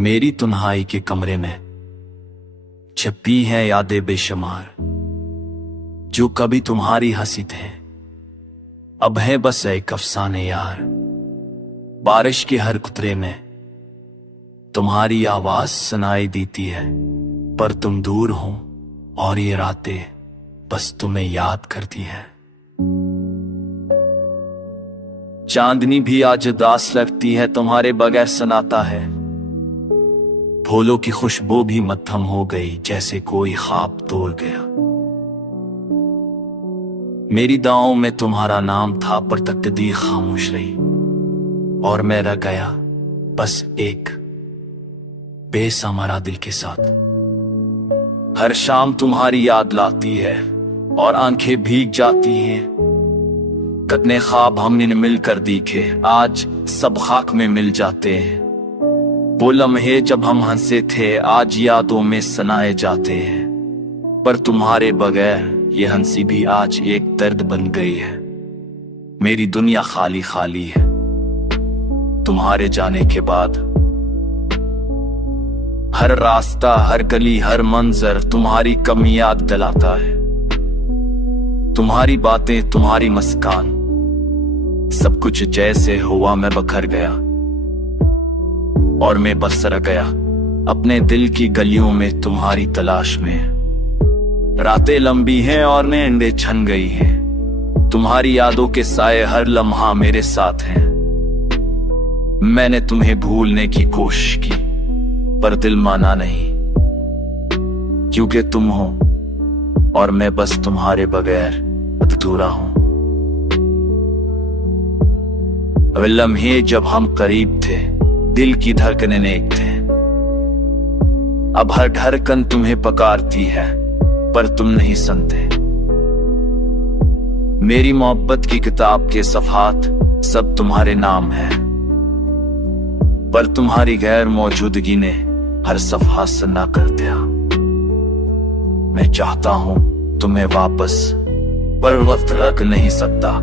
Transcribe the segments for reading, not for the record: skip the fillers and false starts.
मेरी तन्हाई के कमरे में छपी हैं यादें बेशुमार, जो कभी तुम्हारी हंसी थे अब है बस एक अफसाने यार। बारिश के हर कुतरे में तुम्हारी आवाज सुनाई देती है, पर तुम दूर हो और ये रातें बस तुम्हें याद करती है। चांदनी भी आज उदास लगती है, तुम्हारे बगैर सनाता है। फूलों की खुशबू भी मत्थम हो गई, जैसे कोई ख्वाब तोड़ गया। मेरी दाओं में तुम्हारा नाम था, पर तकदीर खामोश रही और मैं रह गया बस एक बेसहारा दिल के साथ। हर शाम तुम्हारी याद लाती है और आंखें भीग जाती हैं। कितने ख्वाब हमने मिलकर देखे, आज सब खाक में मिल जाते हैं। वो लम्हे जब हम हंसे थे, आज यादों में सनाए जाते हैं। पर तुम्हारे बगैर ये हंसी भी आज एक दर्द बन गई है। मेरी दुनिया खाली खाली है तुम्हारे जाने के बाद। हर रास्ता, हर गली, हर मंजर तुम्हारी कमी याद दिलाता है। तुम्हारी बातें, तुम्हारी मुस्कान, सब कुछ जैसे हुआ मैं बखर गया और मैं बस रह गया अपने दिल की गलियों में तुम्हारी तलाश में। रातें लंबी हैं और नींदें छन गई हैं, तुम्हारी यादों के साए हर लम्हा मेरे साथ हैं। मैंने तुम्हें भूलने की कोशिश की, पर दिल माना नहीं, क्योंकि तुम हो और मैं बस तुम्हारे बगैर अधूरा हूं। वे लम्हे जब हम करीब थे, दिल की धड़कनें एक थे। अब हर धड़कन तुम्हें पुकारती है, पर तुम नहीं सुनते। मेरी मोहब्बत की किताब के सफ़हात सब तुम्हारे नाम है, पर तुम्हारी गैर मौजूदगी ने हर सफ़हा सुन्ना कर दिया। मैं चाहता हूं तुम्हें वापस, पर वक्त रख नहीं सकता।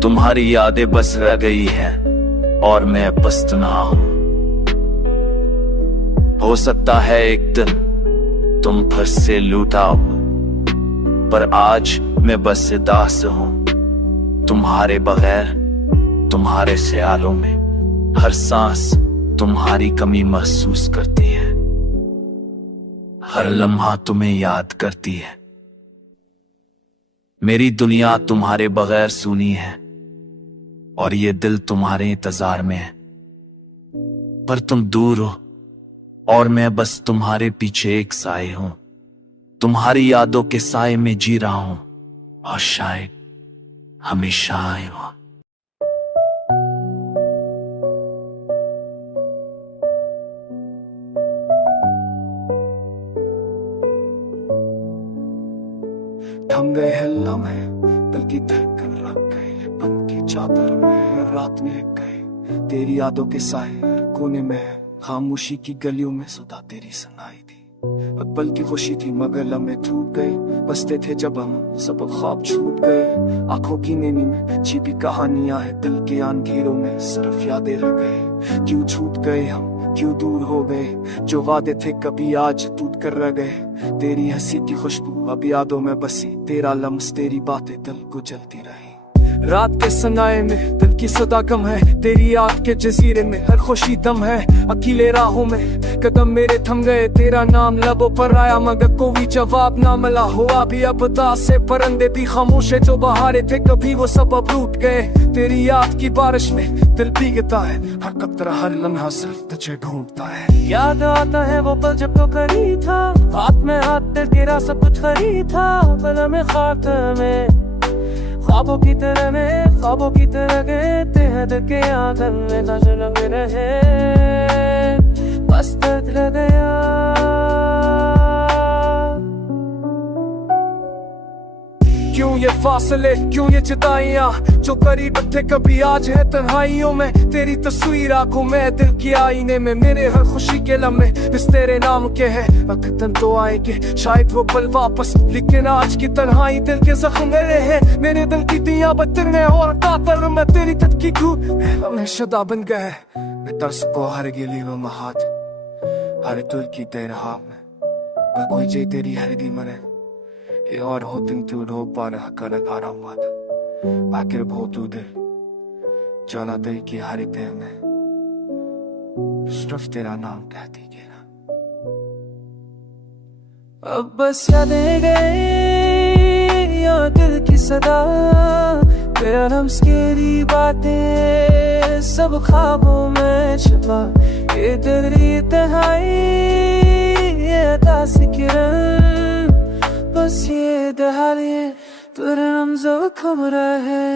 तुम्हारी यादें बस रह गई हैं और मैं बस तन्हा हूं। हो सकता है एक दिन तुम फिर से लौट आओ, पर आज मैं बस उदास हूं तुम्हारे बगैर। तुम्हारे ख्यालों में हर सांस तुम्हारी कमी महसूस करती है, हर लम्हा तुम्हें याद करती है। मेरी दुनिया तुम्हारे बगैर सूनी है और ये दिल तुम्हारे इंतजार में है, पर तुम दूर हो और मैं बस तुम्हारे पीछे एक साए हूं। तुम्हारी यादों के साए में जी रहा हूं और शायद हमेशा आए हो। थम गए हैं लम्हे, दिल की धड़कन रख गई बन की चादर में। रात में गए तेरी यादों के साए कोने में, खामोशी की गलियों में सुधा तेरी सुनाई दी। पल की खुशी थी मगर लम्हे टूट गए, बसते थे जब हम सब ख्वाब छूट गए। आंखों की नैनी में छिपी कहानियां हैं, दिल के अंधेरों में सिर्फ यादें रह गए। क्यों छूट गए हम, क्यों दूर हो गए, जो वादे थे कभी आज टूट कर रह गए। तेरी हंसी की खुशबू अब यादों में बसी, तेरा लम्स, तेरी बातें दिल को जलती रही। रात के सनाए में दिल की सदा गम है, तेरी याद के जजीरे में हर खुशी दम है। अकेले राहों में कदम मेरे थम गए, तेरा नाम लबों पर आया मगर कोई जवाब ना मिला। हुआ भी अब उदास से, परिंदे भी खामोश है, जो बहारे थे कभी वो सब अब रूठ गए। तेरी याद की बारिश में दिल भीगता है, हर कतरा हर लम्हा सिर्फ तुझे ढूंढता है। याद आता है वो पल जब तो करीब था, हाथ में हाथ दिल तेरा सब कुछ खरीद था। पल में खाक में ख्वाबों की तरह में, ख्वाबों की तरह गए तेहद के आंगन में नजर लगे रहे, बस दर्द लग गया। क्यों ये फासले, क्यों ये जुदाइयां, जो करीब थे कभी आज है तन्हाइयों में। तेरी तस्वीर आंखों में, दिल की आईने में, मेरे हर खुशी के लम्हे बस तेरे नाम के हैं। वक्त तो आएंगे शायद वो पल वापस, लेकिन आज की तन्हाई दिल के जख्म मेरे हैं। मेरे दिल की दिया बत्तरने और कातर में तेरी तक की खूब हमें शुदा बन गए। मैं तरस को हर गिली में महात हर तुर की तेरे हाथ में मैं कोई जे तेरी हर दी मने ये और हो दिन तू रो पार कर आराम मत आखिर भो तू दे चला दिल की हर पे में सिर्फ तेरा नाम कहती के ना अब बस यादें गए या दिल की सदा बेरहम स्केरी बातें सब ख्वाबों में छुपा ये दरी तन्हाई ये अतास किरण बस ये दहाड़िए तेरे नाम जब खम रहे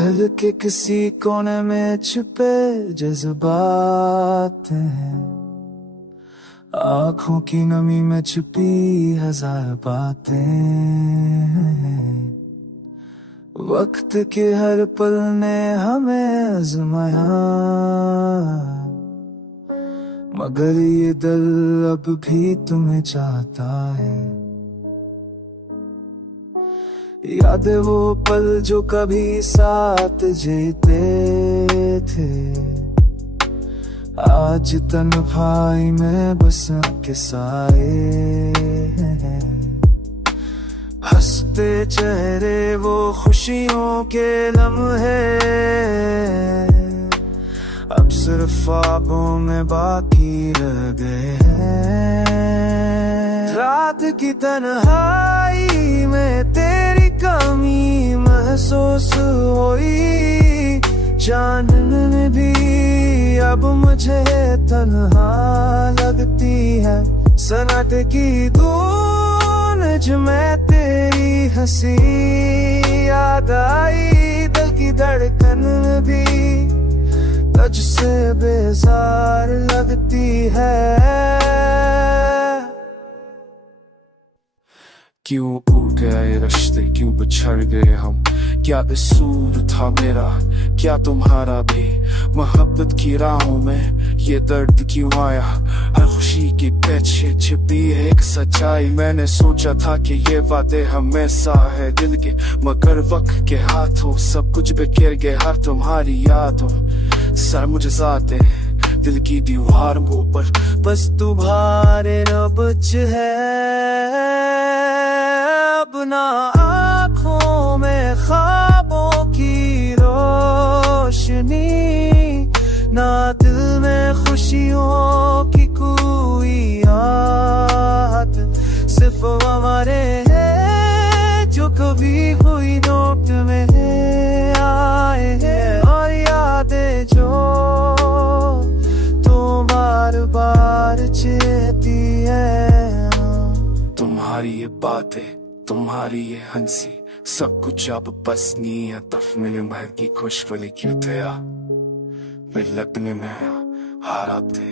दिल के किसी कोने में छुपे जज्बात हैं आँखों की नमी में छुपी हजार बातें हैं वक्त के हर पल ने हमें आजमाया मगर ये दिल अब भी तुम्हें चाहता है याद है वो पल जो कभी साथ जीते थे आज तन्हाई में बस के साए हैं हंसते चेहरे वो खुशियों के लम्हे अब सिर्फ ख्वाबों में बाकी रह गए हैं रात की तन्हाई में तेरी कमी महसूस हुई चांदन में भी अब मुझे तन्हा लगती है सन्नाटे की धुन में तेरी हंसी याद आई दिल की धड़कन भी तुझसे बेजार लगती है क्यों उठ गए रिश्ते क्यों बिछड़ गए हम क्या कसूर था मेरा क्या तुम्हारा भी मोहब्बत की राहों में ये दर्द क्यों आया हर खुशी के पीछे छिपी है एक सच्चाई मैंने सोचा था कि ये वादे हमेशा है दिल के मगर वक्त के हाथों सब कुछ बिखर गए हर तुम्हारी यादों सर मुझे जाते दिल की दीवार पर बस तुम्हारे रब्ज है अब ना आँखों में ख्वाबों की रोशनी ना दिल में खुशियों की कोई याद सिर्फ हमारे हैं जो कभी हुई नोट में आए हैं और यादें जो तो बार बार चेती है तुम्हारी ये बातें तुम्हारी ये हंसी सब कुछ अब बस नहीं है तफ मिले महर की खुशबली क्यों थे मेरे लगने में हारा थे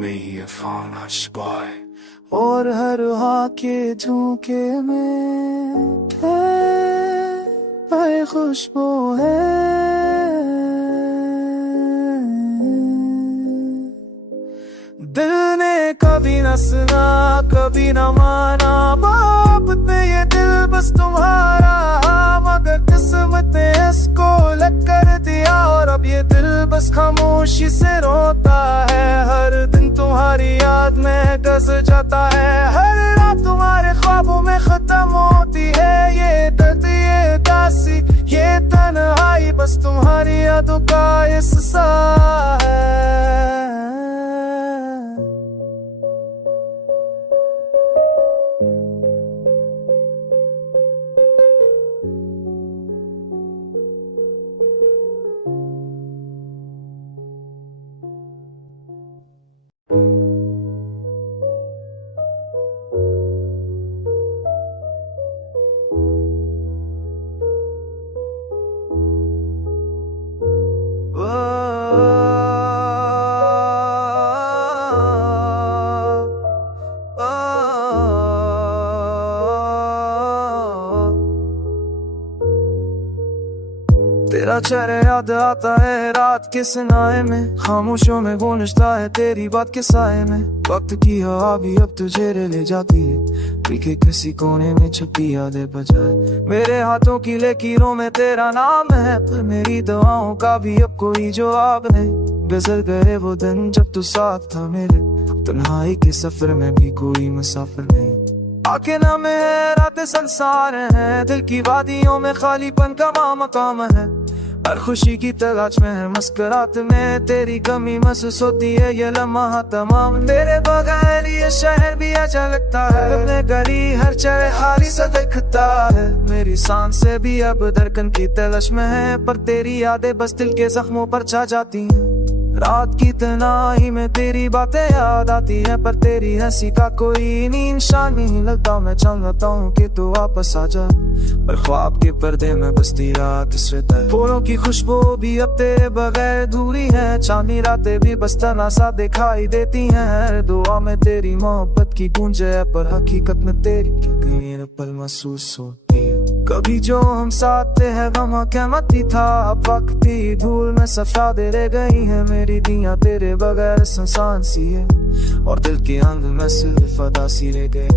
मैं ये फाना शबाए और हर हाँ के झोंके में है खुशबू है दिल ने कभी न सुना कभी न माना बाप ने ये दिल बस तुम्हारा मगर किस्मत ने इसको लग कर दिया और अब ये दिल बस खामोशी से रोता है हर दिन तुम्हारी याद में गस जाता है हर रात तुम्हारे ख्वाबों में खत्म होती है ये दर्द ये दासी ये तन्हाई बस तुम्हारी यादों का हिस्सा है तेरा चेहरा याद आता है रात के सनाए में, खामोशों में गूंजता है तेरी बात के साए में। वक्त की हवा भी अब तुझे ले जाती है, दिल के किसी कोने में छुपी यादें बजाए। मेरे हाथों की लकीरों में तेरा नाम है, पर मेरी दुआओं का भी अब कोई जवाब नहीं। गुजर गए वो दिन जब तू साथ था मेरे, तन्हाई के सफर में भी कोई मुसाफिर नहीं। आंखें नम है रातें संसार है, दिल की वादियों में खालीपन का मकाम है। हर खुशी की तलाश में है मुस्कुराहट में, तेरी कमी महसूस होती है ये लम्हा तमाम। तेरे बगैर ये शहर भी अच्छा लगता है, अपने गली हर जगह खाली सा दिखता है। मेरी सांसें भी अब धड़कन की तलाश में है, पर तेरी यादें बस दिल के जख्मों पर छा जाती हैं। रात की तन्हाई में तेरी बातें याद आती है, पर तेरी हंसी का कोई निशान नहीं लगता। मैं चाहता हूँ कि तू वापस आ जा, पर ख्वाब के पर्दे में बसती रात रहता है। फूलों की खुशबू भी अब तेरे बगैर अधूरी है, चांदनी रातें भी बस तना सा दिखाई देती हैं। हर दुआ में तेरी मोहब्बत की गूंज है, पर हकीकत में तेरी कहीं पल महसूस होती है। कभी जो हम साथ थे है गम कहमती था, अब वक्त की धूल में सफादे रह गई है। मेरी दियां तेरे बगैर सुनसान सी है, और दिल के अंग में सिर्फ अदासी रह गए।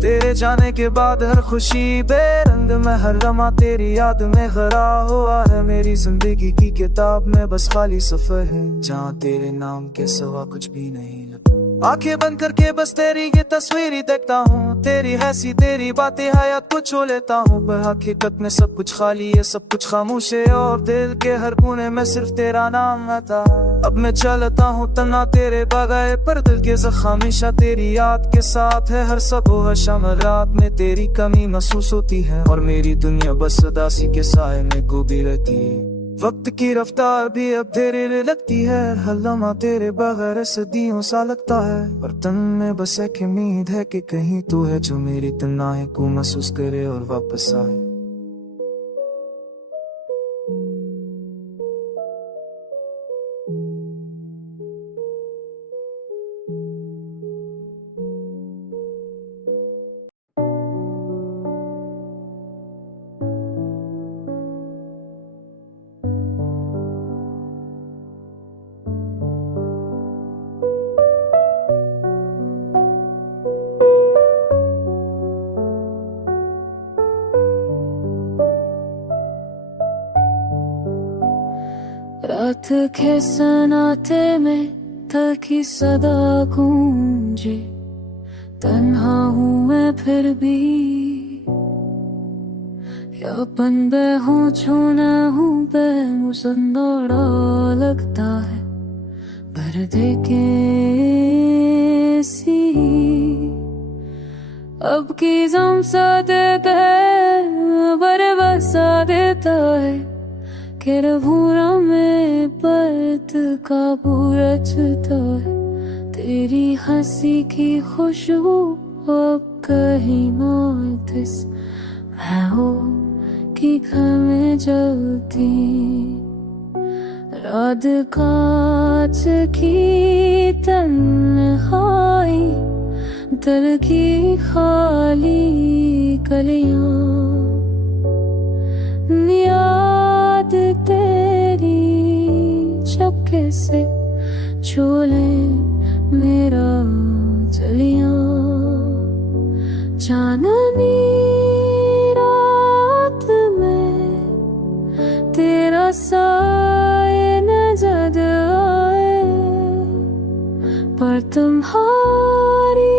तेरे जाने के बाद हर खुशी बेरंग में, हर लम्हा तेरी याद में गरा हुआ है। मेरी जिंदगी की किताब में बस खाली सफर है, जहाँ तेरे नाम के सिवा कुछ भी नहीं लगता। आंखें बंद करके बस तेरी ये तस्वीर ही देखता हूँ, तेरी हंसी तेरी बातें हयात को छू लेता हूँ। पर हकीकत में सब कुछ खाली है, सब कुछ खामोश है, और दिल के हर कोने में सिर्फ तेरा नाम आता। अब मैं चलता हूँ तना तेरे बगैर, पर दिल के जख्म हमेशा तेरी याद के साथ है। हर सुबह हर शाम रात में तेरी कमी महसूस होती है, और मेरी दुनिया बस उदासी के साए में डूबी रहती है। वक्त की रफ्तार भी अब धीरे लगती है, हर लम्हा तेरे बगैर सदियों सा लगता है। पर तन में बस एक उम्मीद है कि कहीं तू है जो मेरी तन्हाई को महसूस करे और वापस आए। रात के सन्नाटे में दिल की सदा गूंजे, तन्हा हूँ मैं फिर भी, या बंदे हूँ छूना हूँ बेमुसन्ना लगता है। पर्दे के सी अब की जम सा देता है, बरबसा देता है। के भूरा में पर्द का रचता है, तेरी हंसी की खुशबू अब कहीं मातिस मैं हो कि घर में जलती। रात कांच की तन्हाई, दिल की खाली गलियां, याद तेरी चपके से झूले मेरा जलियां। चांदनी रात में तेरा साए नजर आए, पर तुम्हारी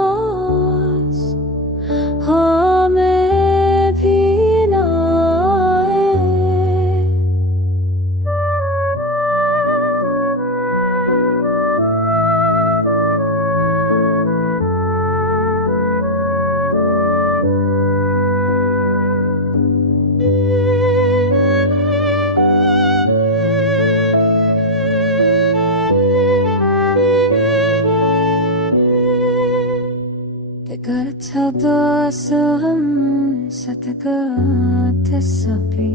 आस हमें भी ना आए। Tertabasam sataka sapi,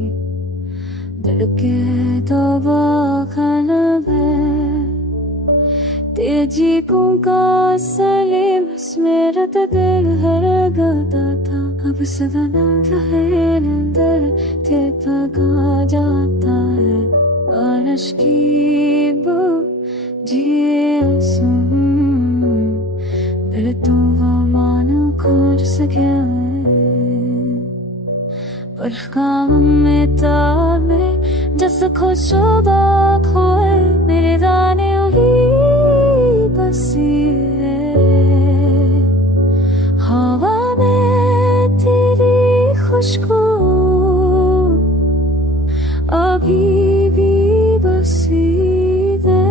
दिल के दबा खानबे तेजी को का सले बस मेरा तो दिल हर गता था। अब सदनम तहरीर अंदर ते पका जाता है बारिश की बू जिए सुन दिल तो वो मानो खोज सके पर काम में ताबे जस खुशबा खोए मेरे दाने ही बसी है हवा में तेरी खुशबू अभी भी बसी है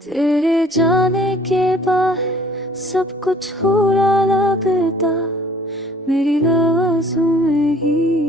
तेरे जाने के बाद सब कुछ हुआ लगता मेरी आवाज़ों में ही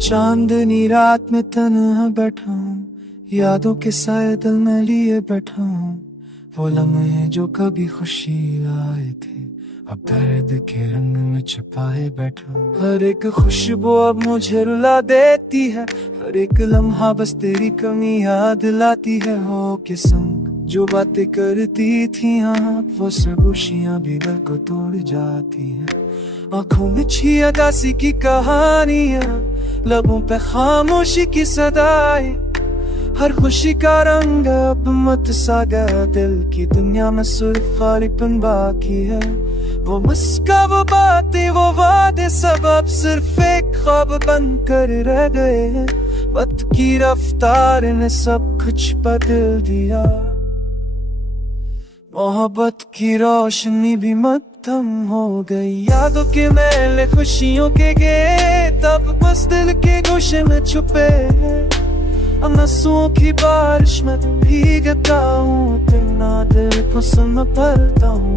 चांदनी रात में तन्हा बैठा हूँ यादों के साए दिल में लिए बैठा हूँ वो लम्हे जो कभी खुशी लाए थे अब दर्द के रंग में छुपाए बैठा हूँ हर एक खुशबू अब मुझे रुला देती है हर एक लम्हा बस तेरी कमी याद लाती है हो के संग जो बातें करती थी आप वो सब खुशियाँ भी दिल को तोड़ जाती हैं आंखों में छी अदासी की कहानियां लबों पे खामोशी की सदाएं हर खुशी का रंग अब मत सा गया दिल की दुनिया में सिर्फ खालीपन बाकी है वो मुस्का वो बातें वो वादे सब अब सिर्फ एक ख्वाब बन कर रह गए हैं वक्त की रफ्तार ने सब कुछ बदल दिया मोहब्बत की रोशनी भी मध्यम हो गई यादों के मेले खुशियों के गेट अब बस दिल के गोशे में छुपे हैं आंसुओं की बारिश में भीगता हूँ तेरा दिल पसंद में पलता हूँ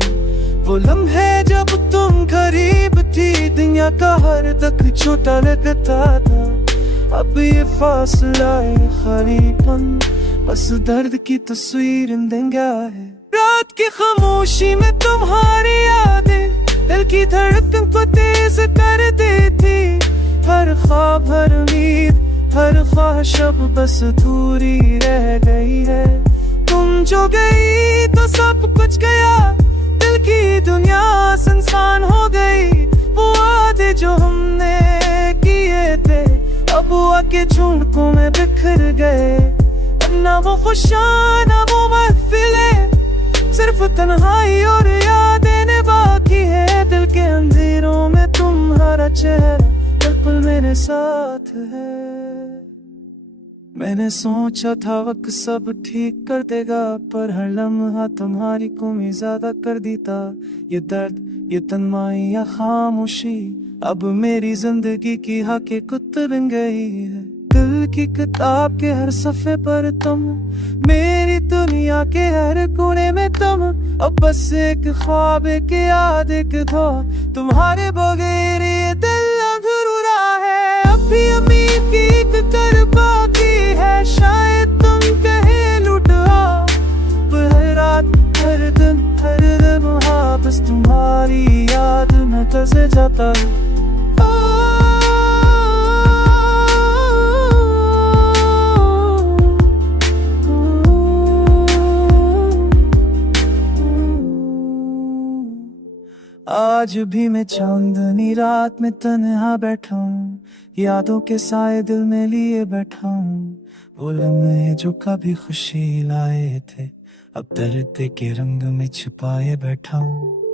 वो लम्हे जब तुम करीब थी दुनिया का हर तक छोटा लगता था अब ये फासला है खालीपन बस दर्द की तस्वीर इंदिंगा है रात की खामोशी में तुम्हारी यादें दिल की धड़कन को तेज कर देती हर ख्वाब हर उम्मीद हर ख्वाहिश अब बस अधूरी रह गई है तुम जो गई तो सब कुछ गया दिल की दुनिया सुनसान हो गई वो वादे जो हमने किए थे अब आके झुंडकों में बिखर गए ना वो खुशियाँ ना वो महफिलें सिर्फ तन्हाई और यादें बाकी है दिल के अंधेरों में तुम्हारा चेहरा हर पल मेरे साथ है मैंने सोचा था वक्त सब ठीक कर देगा पर हर लम्हा तुम्हारी कमी ज्यादा कर देता ये दर्द ये तन्हाई या खामोशी अब मेरी जिंदगी की हकीकत बन गई है दिल की किताब के हर सफ़े पर तुम मेरी दुनिया के हर कोने में तुम अब बस एक ख्वाब के याद एक धो तुम्हारे बगैर ये दिल अधूरा है अभी उम्मीद की एक कर बाकी है शायद तुम कहे लुटा हर रात हर दिन बस तुम्हारी याद में धंस जाता आज भी मैं चांदनी रात में तन्हा बैठा हूँ यादों के साए दिल में लिए बैठा हूँ वो लम्हे जो कभी खुशी लाए थे अब दर्द के रंग में छुपाए बैठा हूँ